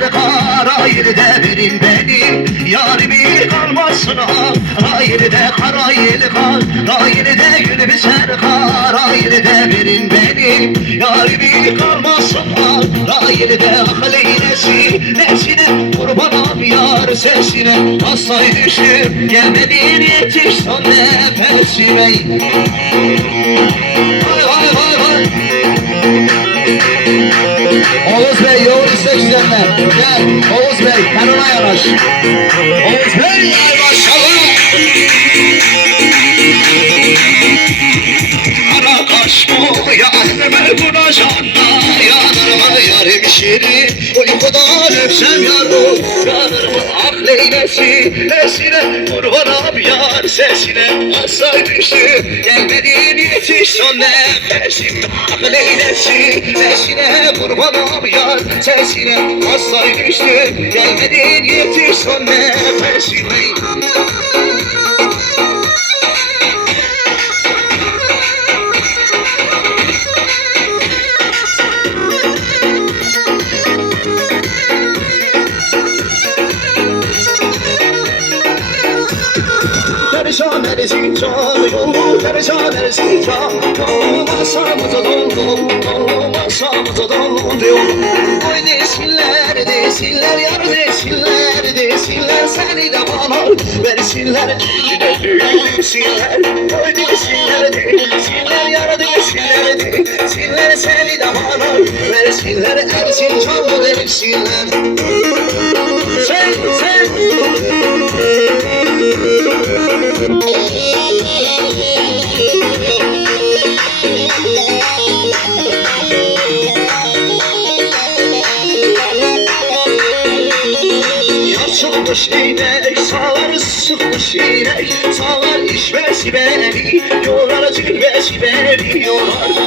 kar Hayır de verin beni Yarimi kalmasın ha Hayır de kara yel kar Hayır de gül biçer kar Hayır de verin beni Yarimi kalmasın ha Hayır de ahleylesin Nesine kurbanam yar sesine. Hastay düşür gelmedin yetiş son nefesime. Vay Oğuz Bey yoğun istek üzerinden Gel Oğuz Bey kanına yanaş. Oğuz Bey maşallah Kara kaş bu yanımı buna canla Yanırma yarım şirin Uykudan öpsem yar bu Yanırma ah leylesi Esine kurbanam yar. Sesine Asay düştü gelmedin yetiş son nefesim Ah leylesi Esine kurbanam yar sesine Asay düştü gelmedin yetiş son nefesim Perişan erisin can yolu Perişan erisin can yolu Masamıza doldu Doldu masamıza doldu Oy desinler desinler Yar desinler desinler Seni de bana versinler Yine desinler Oy desinler desinler Yar desinler desinler Seni de bana versinler Ersin canlı desinler Sen Yaşılmış inek, sağlar sıkmış inek. Sağlar işvesi beni, yorar cilvesi beni Yorar